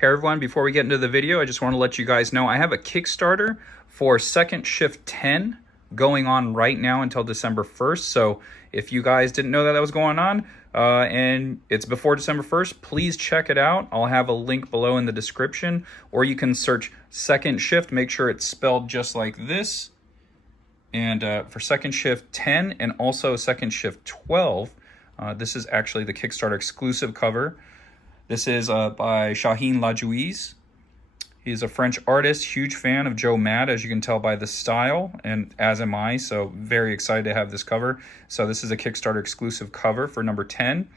Hey everyone, before we get into the video, I just want to let you guys know I have a Kickstarter for Second Shift 10 going on right now until December 1st. So if you guys didn't know that was going on and it's before December 1st, please check it out. I'll have a link below in the description, or you can search Second Shift. Make sure it's spelled just like this. And for Second Shift 10 and also Second Shift 12, this is actually the Kickstarter exclusive cover. This is by Shaheen Lajouise. He's a French artist, huge fan of Joe Mad, as you can tell by the style, and as am I, so very excited to have this cover. So this is a Kickstarter exclusive cover for number 10.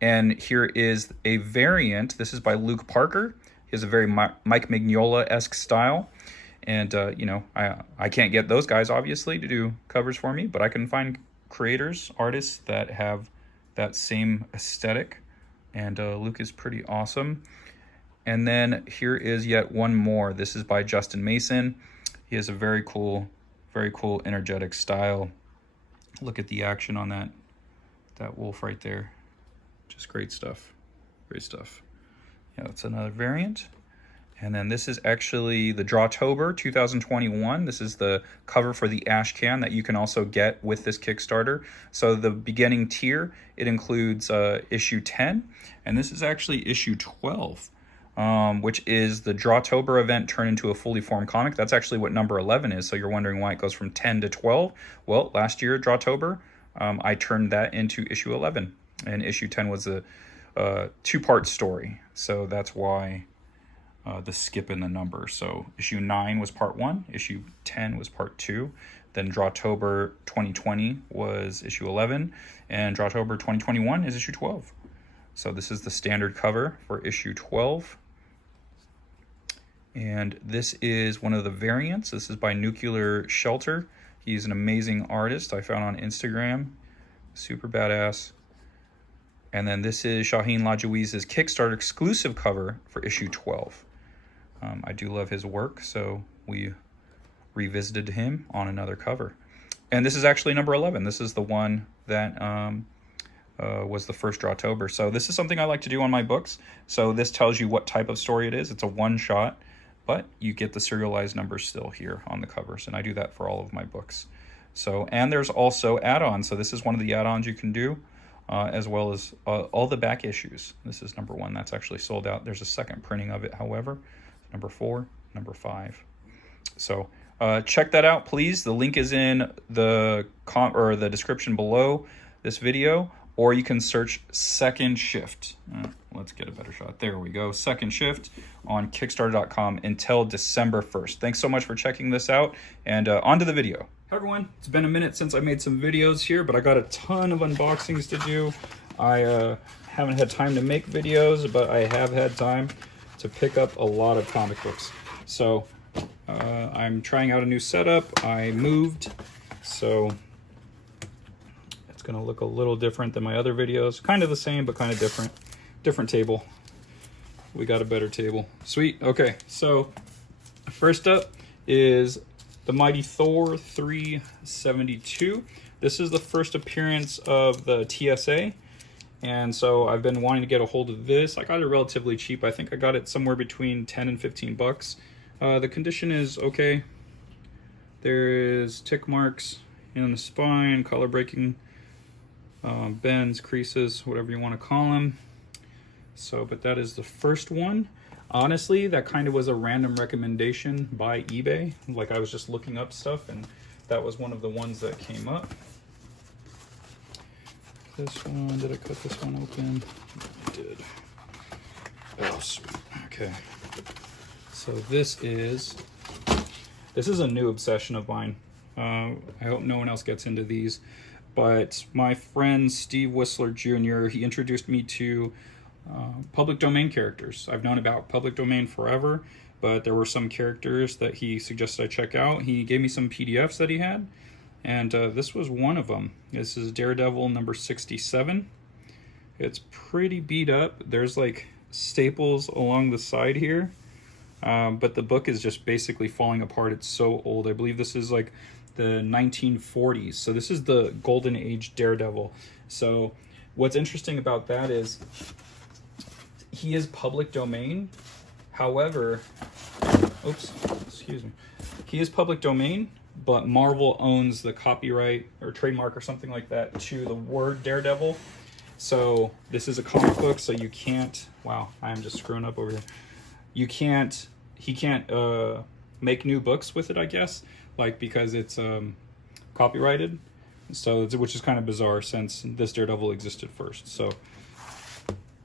And here is a variant. This is by Luke Parker. He has a very Mike Mignola-esque style. And, you know, I can't get those guys, obviously, to do covers for me, but I can find creators, artists that have that same aesthetic. And Luke is pretty awesome. And then here is yet one more. This is by Justin Mason. He has a very cool, energetic style. Look at the action on that wolf right there. Just great stuff. Great stuff. Yeah, that's another variant. And then this is actually the Drawtober 2021. This is the cover for the ash can that you can also get with this Kickstarter. So the beginning tier, it includes issue 10, and this is actually issue 12, which is the Drawtober event turned into a fully formed comic. That's actually what number 11 is. So you're wondering why it goes from 10 to 12. Well, last year, Drawtober, I turned that into issue 11, and issue 10 was a two-part story. So that's why the skip in the number. So issue 9 was part 1, issue 10 was part 2, then Drawtober 2020 was issue 11, and Drawtober 2021 is issue 12. So this is the standard cover for issue 12. And this is one of the variants. This is by Nuclear Shelter. He's an amazing artist I found on Instagram. Super badass. And then this is Shaheen Lajouise's Kickstarter exclusive cover for issue 12. I do love his work, so we revisited him on another cover. And this is actually number 11. This is the one that was the first Drawtober. So this is something I like to do on my books. So this tells you what type of story it is. It's a one-shot, but you get the serialized numbers still here on the covers, and I do that for all of my books. So, and there's also add-ons. So this is one of the add-ons you can do, as well as all the back issues. This is number 1. That's actually sold out. There's a second printing of it, however. Number 4, number 5. So check that out, please. The link is in the the description below this video, or you can search Second Shift. Let's get a better shot. There we go. Second Shift on Kickstarter.com until December 1st. Thanks so much for checking this out, and on to the video. Hi everyone. It's been a minute since I made some videos here, but I got a ton of unboxings to do. I haven't had time to make videos, but I have had time to pick up a lot of comic books. So I'm trying out a new setup. I moved, so it's gonna look a little different than my other videos. Kind of the same, but kind of different. Different table. We got a better table. Sweet, okay. So first up is the Mighty Thor 372. This is the first appearance of the TSA. And so I've been wanting to get a hold of this. I got it relatively cheap. I think I got it somewhere between 10 and 15 bucks. The condition is okay. There is tick marks in the spine, color breaking, bends, creases, whatever you want to call them. So, but that is the first one. Honestly, that kind of was a random recommendation by eBay. Like I was just looking up stuff, and that was one of the ones that came up. This one, did I cut this one open? I did. Oh, sweet. Okay. So this is a new obsession of mine. I hope no one else gets into these, but my friend Steve Whistler Jr., he introduced me to public domain characters. I've known about public domain forever, but there were some characters that he suggested I check out. He gave me some PDFs that he had, and this was one of them. This is Daredevil number 67. It's pretty beat up. There's like staples along the side here, but the book is just basically falling apart. It's so old. I believe this is like the 1940s. So this is the Golden Age Daredevil. So what's interesting about that is he is public domain, However, oops, excuse me. He is public domain, but Marvel owns the copyright or trademark or something like that to the word Daredevil. So this is a comic book, so you can't, wow, I am just screwing up over here. He can't make new books with it, I guess, like, because it's copyrighted. So, which is kind of bizarre since this Daredevil existed first. So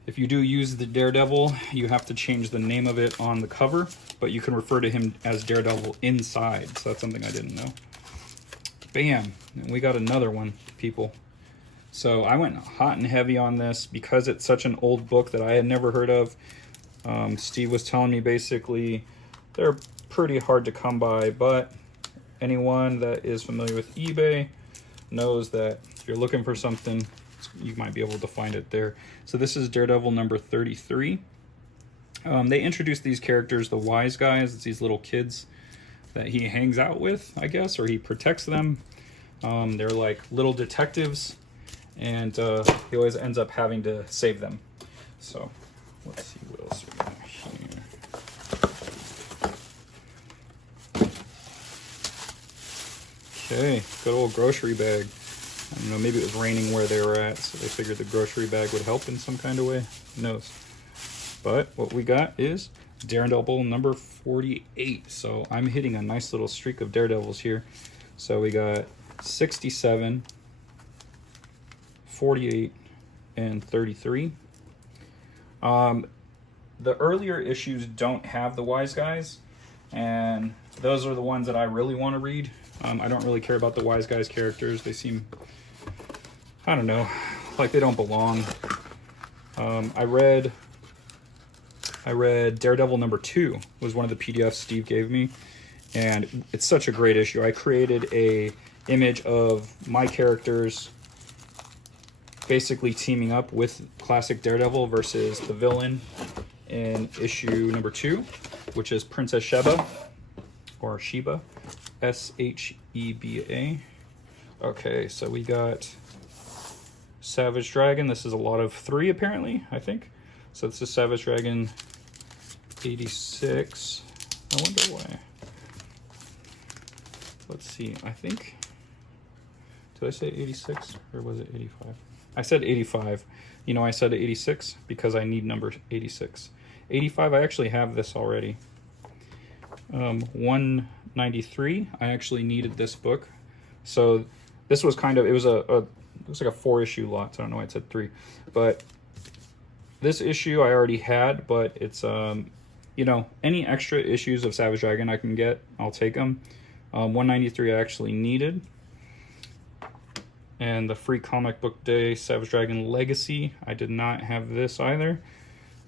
if you do use the Daredevil, you have to change the name of it on the cover, but you can refer to him as Daredevil inside. So that's something I didn't know. Bam, and we got another one, people. So I went hot and heavy on this because it's such an old book that I had never heard of. Steve was telling me basically they're pretty hard to come by, but anyone that is familiar with eBay knows that if you're looking for something, you might be able to find it there. So this is Daredevil number 33. They introduced these characters, the wise guys. It's these little kids that he hangs out with, I guess, or he protects them. They're like little detectives, and he always ends up having to save them. So let's see what else we got here. Okay, good old grocery bag. I don't know, maybe it was raining where they were at, so they figured the grocery bag would help in some kind of way. Who knows? But what we got is Daredevil number 48. So I'm hitting a nice little streak of Daredevils here. So we got 67, 48, and 33. The earlier issues don't have the wise guys, and those are the ones that I really want to read. I don't really care about the wise guys characters. They seem, I don't know, like they don't belong. I read Daredevil number 2 was one of the PDFs Steve gave me, and it's such a great issue. I created a image of my characters basically teaming up with classic Daredevil versus the villain in issue number 2, which is Princess Sheba, or Sheba, Sheba. Okay, so we got Savage Dragon. This is a lot of 3 apparently, I think. So this is Savage Dragon 86. I wonder why. Let's see, I think, did I say 86 or was it 85? I said 85. You know, I said 86 because I need number 86. 85, I actually have this already. 193, I actually needed this book. So this was kind of, it was it was like a 4-issue lot. So I don't know why it said 3. But this issue I already had, but it's, you know, any extra issues of Savage Dragon I can get, I'll take them. 193 I actually needed. And the free comic book day Savage Dragon Legacy, I did not have this either.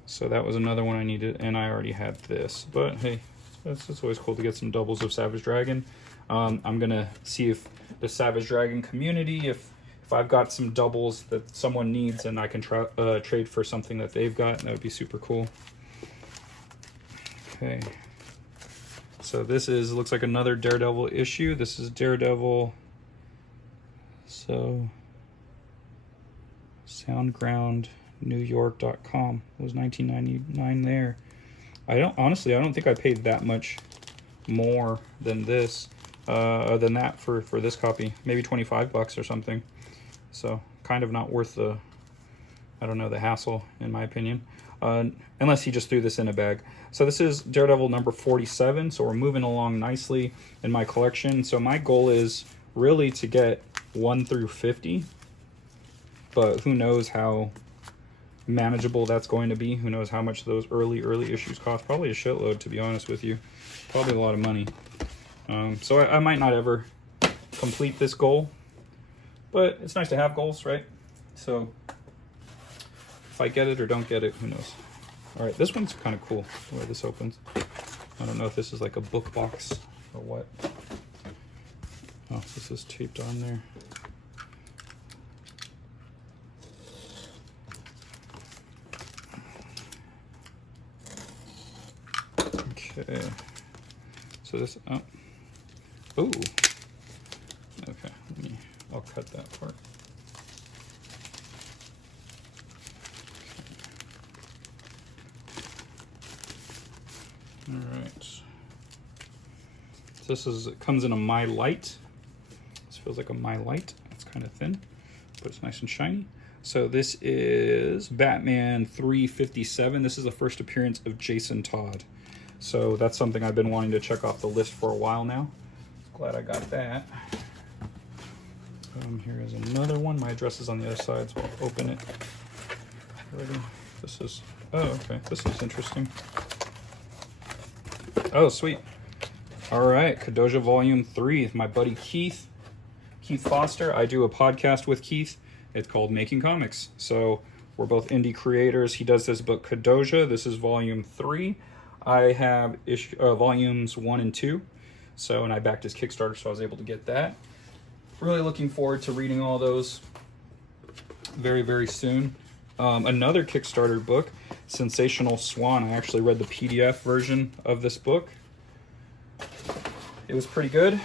So that was another one I needed, and I already had this. But hey, it's always cool to get some doubles of Savage Dragon. I'm gonna see if the Savage Dragon community, if I've got some doubles that someone needs and I can trade for something that they've got, that would be super cool. Okay, so this looks like another Daredevil issue. This is Daredevil, so soundgroundnewyork.com was $19.99 there. I don't think I paid that much more than this, than that for this copy. Maybe 25 bucks or something. So kind of not worth the, I don't know, the hassle in my opinion. Unless he just threw this in a bag. So this is Daredevil number 47. So we're moving along nicely in my collection. So my goal is really to get 1 through 50. But who knows how manageable that's going to be. Who knows how much those early issues cost. Probably a shitload, to be honest with you. Probably a lot of money. So I might not ever complete this goal. But it's nice to have goals, right? So if I get it or don't get it, who knows. All right, this one's kind of cool, the way this opens. I don't know if this is like a book box or what. Oh, this is taped on there. Okay, so this, oh, ooh, okay, I'll cut that part. It comes in a My Light. This feels like a My Light. It's kind of thin, but it's nice and shiny. So this is Batman 357. This is the first appearance of Jason Todd. So that's something I've been wanting to check off the list for a while now. Glad I got that. Here is another one. My address is on the other side, so I'll open it. Ready? This is, oh, okay. This is interesting. Oh, sweet. All right, Kadoja Volume 3. My buddy Keith Foster. I do a podcast with Keith. It's called Making Comics. So we're both indie creators. He does this book, Kadoja. This is Volume 3. I have Volumes 1 and 2. So, and I backed his Kickstarter, so I was able to get that. Really looking forward to reading all those very, very soon. Another Kickstarter book, Sensational Swan. I actually read the PDF version of this book. It was pretty good.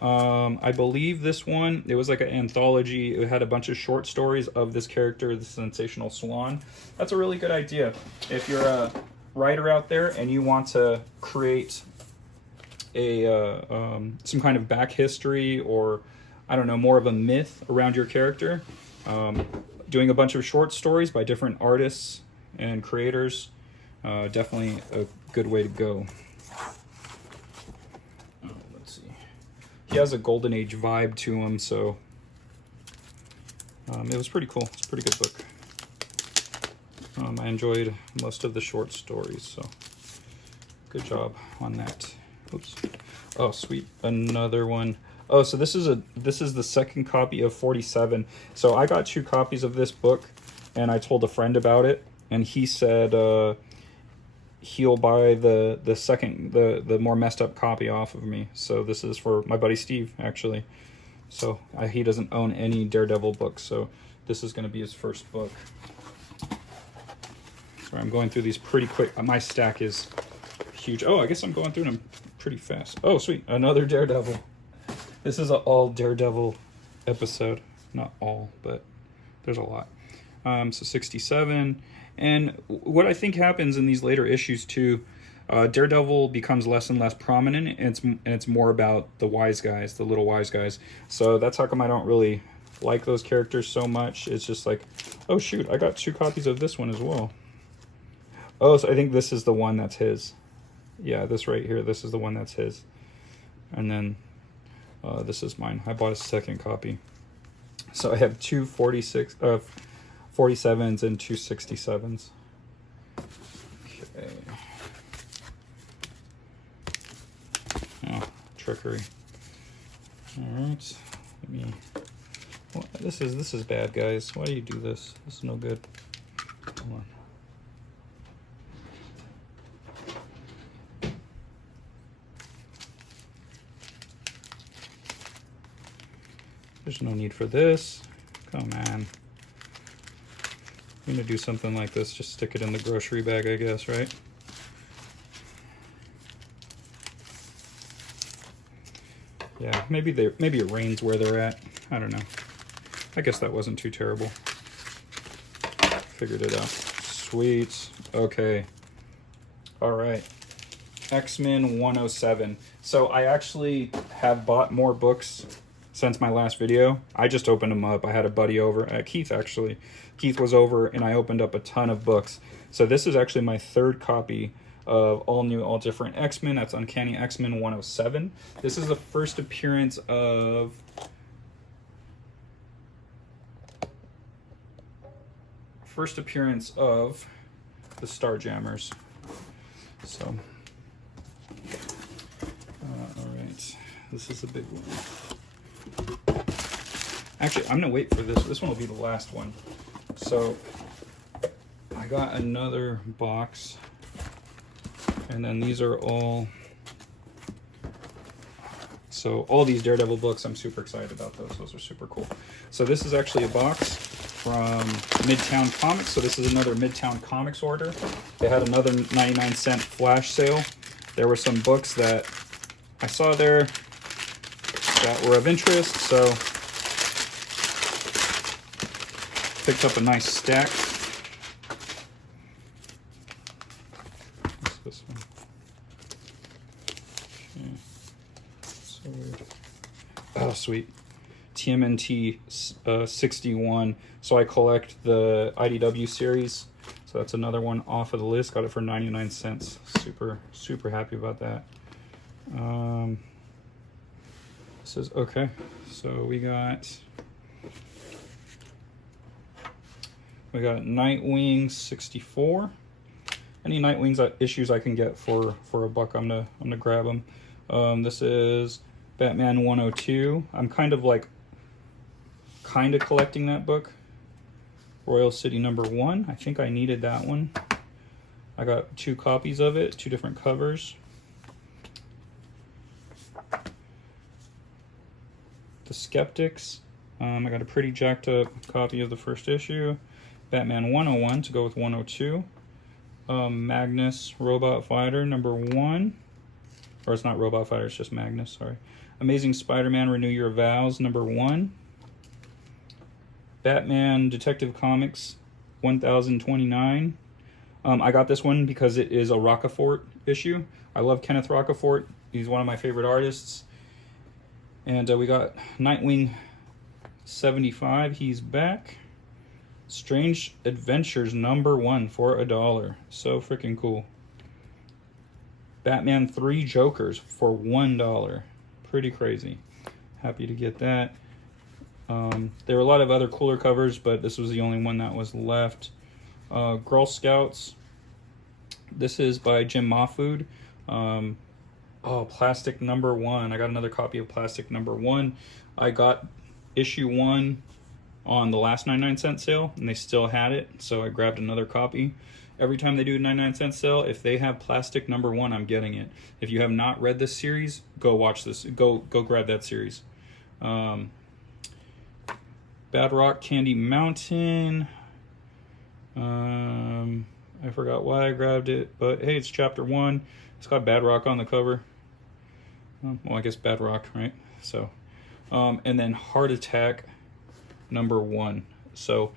I believe this one, it was like an anthology. It had a bunch of short stories of this character, the Sensational Swan. That's a really good idea. If you're a writer out there and you want to create a some kind of back history, or I don't know, more of a myth around your character, doing a bunch of short stories by different artists and creators, definitely a good way to go. Let's see. He has a Golden Age vibe to him, so it was pretty cool. It's a pretty good book. I enjoyed most of the short stories, so good job on that. Oops. Oh, sweet. Another one. Oh, so this is the second copy of 47. So I got 2 copies of this book, and I told a friend about it, and he said he'll buy the second, the more messed up copy off of me. So this is for my buddy Steve, actually. So he doesn't own any Daredevil books, so this is going to be his first book. Sorry, I'm going through these pretty quick. My stack is huge. Oh, I guess I'm going through them pretty fast. Oh, sweet. Another Daredevil. This is an all Daredevil episode. Not all, but there's a lot. So 67. And what I think happens in these later issues too, Daredevil becomes less and less prominent, and it's more about the wise guys, the little wise guys. So that's how come I don't really like those characters so much. It's just like, oh shoot, I got 2 copies of this one as well. Oh, so I think this is the one that's his. Yeah, this right here, this is the one that's his. And then this is mine. I bought a second copy. So I have 2 47s and 2 67s. Okay. Oh, trickery. All right. Let me. Well, this is bad, guys. Why do you do this? This is no good. Hold on. There's no need for this. Come on. I'm gonna do something like this. Just stick it in the grocery bag, I guess, right? Yeah, maybe it rains where they're at. I don't know. I guess that wasn't too terrible. Figured it out. Sweet. Okay. All right. X-Men 107. So I actually have bought more books since my last video. I just opened them up. I had a buddy over, Keith actually. Keith was over and I opened up a ton of books. So this is actually my 3rd copy of All New, All Different X-Men. That's Uncanny X-Men 107. This is the first appearance of the Starjammers. So, all right, this is a big one. Actually, I'm gonna wait for this. This one will be the last one. So I got another box, and then these are all. So all these Daredevil books, I'm super excited about those. Those are super cool. So this is actually a box from Midtown Comics. So this is another Midtown Comics order. They had another 99-cent flash sale. There were some books that I saw there that were of interest, so picked up a nice stack. What's this one? Okay. sweet. TMNT 61. So I collect the IDW series. So that's another one off of the list. Got it for 99 cents. Super happy about that. This is okay. So we got Nightwing 64. Any Nightwings issues I can get for a buck, I'm gonna grab them. This is Batman 102. I'm kind of collecting that book. Royal City number 1. I think I needed that one. I got 2 copies of it, 2 different covers. The Skeptics. I got a pretty jacked up copy of the first issue. Batman 101 to go with 102. Magnus Robot Fighter number 1. Or it's not Robot Fighter, it's just Magnus, sorry. Amazing Spider-Man Renew Your Vows number 1. Batman Detective Comics 1029. I got this one because it is a Rocafort issue. I love Kenneth Rocafort. He's one of my favorite artists. And we got Nightwing 75. He's back. Strange Adventures number 1 for $1. So freaking cool. Batman 3 Jokers for $1. Pretty crazy. Happy to get that. There were a lot of other cooler covers, but this was the only one that was left. Girl Scouts. This is by Jim Mahfood. Plastic number 1. I got another copy of Plastic number 1. I got issue 1 on the last 99-cent sale, and they still had it, so I grabbed another copy. Every time they do a 99-cent sale, if they have Plastic number 1, I'm getting it. If you have not read this series, go watch this. Go grab that series. Bad Rock Candy Mountain. I forgot why I grabbed it, but hey, it's chapter 1. It's got Bad Rock on the cover. Well, I guess Bad Rock, right? So, and then Heart Attack number 1. So,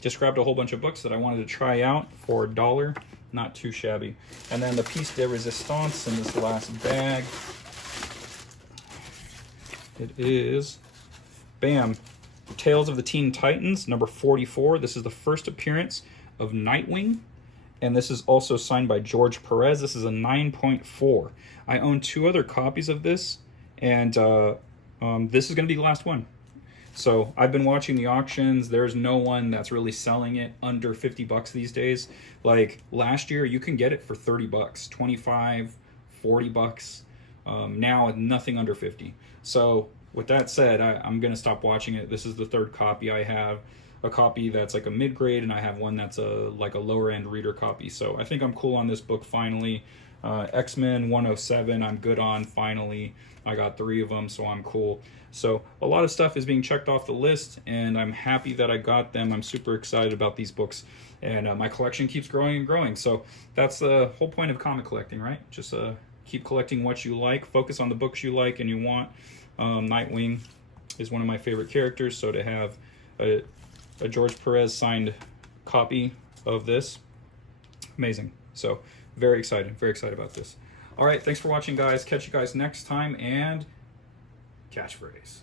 just grabbed a whole bunch of books that I wanted to try out for $1. Not too shabby. And then the piece de resistance in this last bag. It is, bam, Tales of the Teen Titans, number 44. This is the first appearance of Nightwing, and this is also signed by George Perez. This is a 9.4. I own 2 other copies of this, and this is going to be the last one. So I've been watching the auctions. There's no one that's really selling it under 50 bucks these days. Like last year, you can get it for 30 bucks, 25, 40 bucks. Now nothing under 50. So with that said, I'm going to stop watching it. This is the 3rd copy I have. A copy that's like a mid-grade, and I have one that's like a lower-end reader copy. So I think I'm cool on this book finally. X-Men 107, I'm good on finally. I got 3 of them, so I'm cool. So a lot of stuff is being checked off the list, and I'm happy that I got them. I'm super excited about these books, and my collection keeps growing and growing. So that's the whole point of comic collecting, right? Just keep collecting what you like, focus on the books you like and you want. Nightwing is one of my favorite characters, so to have a George Perez signed copy of this, amazing. So very excited about this. All right, thanks for watching, guys. Catch you guys next time, and catchphrase.